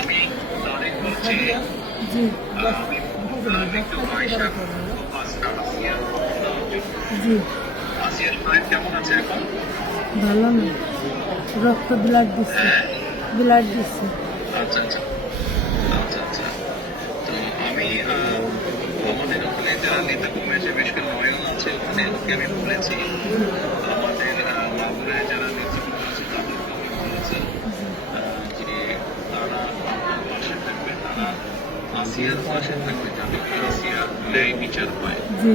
আমি তারেক বলছি। জি আমি একটু আয়শা আসিয়া জি আসিয়ার শরীর কেমন আছে এখন? ভালো না, রক্ত ব্লাড দিচ্ছে, ব্লাড দিচ্ছে। আচ্ছা আচ্ছা আচ্ছা আচ্ছা। তো আমি আমাদের ওখানে যারা নেতা কর্মী আছে, বিশেষ করে নয়ন আছে ওখানে, ওকে আমি বলেছি আমাদের মাগুরায় যারা নেতৃত্ব আছে তাদেরকে আমি বলেছি যে তারা আপনার পাশে থাকবে, তারা আসিয়ার পাশে থাকবে যাতে করে আসিয়ার ন্যায় বিচার হয়। জি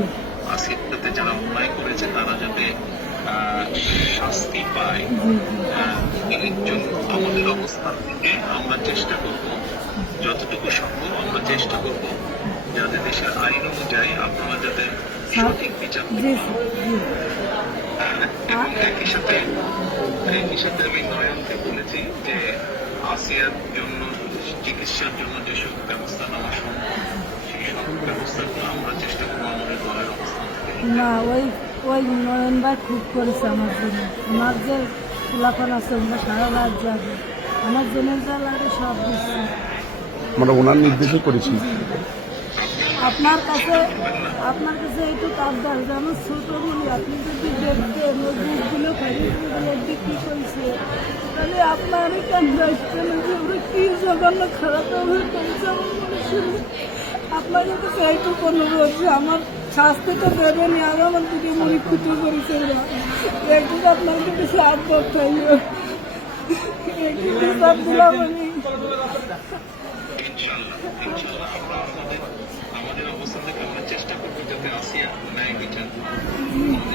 আসিয়ার সাথে যারা অন্যায় করেছে তারা যাতে শাস্তি পায়। জি এর জন্য আমাদের অবস্থান থেকে আমরা চেষ্টা করব, যতটুকু সম্ভব আমরা চেষ্টা করব যাতে দেশের আইন অনুযায়ী আপনারা যাতে সঠিক বিচার জি পান। জি এবং একই সাথে আমি নয়নকে বলেছি যে আসিয়ার জন্য চিকিৎসার জন্য যেসব ব্যবস্থা নেওয়া সম্ভব সেই সব ব্যবস্থাগুলো আমরা চেষ্টা করবো আমাদের দলের অবস্থান থেকে। না, ওই ওই নয়ন ভাই খুব করেছে আমার জন্য। আমার যে খোলাফান আছে আমরা সারা রাত যাবে, আমার জনের যা লাগে সব দিচ্ছে। আমরা ওনার নির্দেশে করেছি। আপনার কাছে এইটুকু আবদার, যেমন ছোট বলি আপনি যদি দেখতেন ওই বুকগুলো খাইয়ে বিক্রি করছে, তাহলে আপনার কেন যাচ্ছেন যে ওরা কি জঘন্য খারাপ ব্যবহার করেছে আমার মানুষের। আপনার কাছে এইটুকু অনুরোধ যে আমার শাস্তিটা দেবেনি, আর আমার দিকে মনে ক্ষতি করেছে ওরা, একটু আপনার কাছে আবদার চাইও, একটু বিচার দিলাম আমি। ইনশাআল্লাহ আমরা আমাদের অবস্থান থেকে আমরা চেষ্টা করবো যাতে আসিয়া ন্যায় বিচার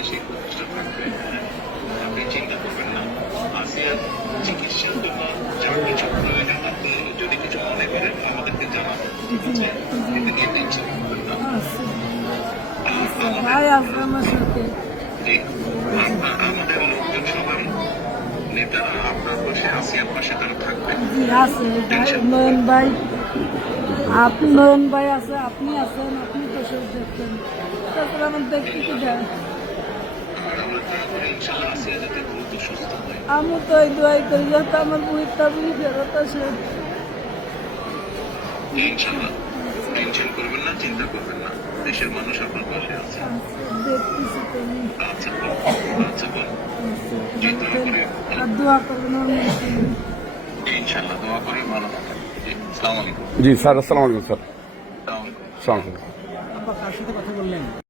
সেই প্রচেষ্টা থাকবে। আপনি চিন্তা করবেন না, আসিয়ার চিকিৎসার জন্য যা কিছু প্রয়োজন আপনি যদি কিছু মনে করেন আমাদেরকে জানাবেন, ঠিক আছে? এতে নিয়ে টেনশন করবেন না। ভাই আসবে আমার সাথে। জি, আমাদের লোকজন সবাই নেতারা আপনার পাশে, আসিয়ার পাশে তারা থাকবে। জি আছে ভাই, নয়ন ভাই, আপনি নয়ন ভাই আছে, আপনি আছেন, আপনি তো সব দেখতেন, তারপরে আমার দেখতে কি যায়। আর আমরা দোয়া করি ইনশাআল্লাহ আসিয়া যাতে দ্রুত সুস্থ হয়। আমি তো এই দোয়াই করি যাতে আমার বইটা বুঝি ফেরত আসে। ইনশাআল্লাহ টেনশন করবেন না, চিন্তা করবেন না, দেশের মানুষ আপনার পাশে আছে। দেখতেছি তুমি, আচ্ছা আচ্ছা বল। আর দোয়া করবেন আমার মনে। ইনশাআল্লাহ দোয়া করি ভালো থাকেন। জি, আসসালামু আলাইকুম। জি স্যার, আসসালামু আলাইকুম স্যার। আসসালামু আলাইকুম। আসসালামু আলাইকুম। আব্বা কার সাথে কথা বললেন?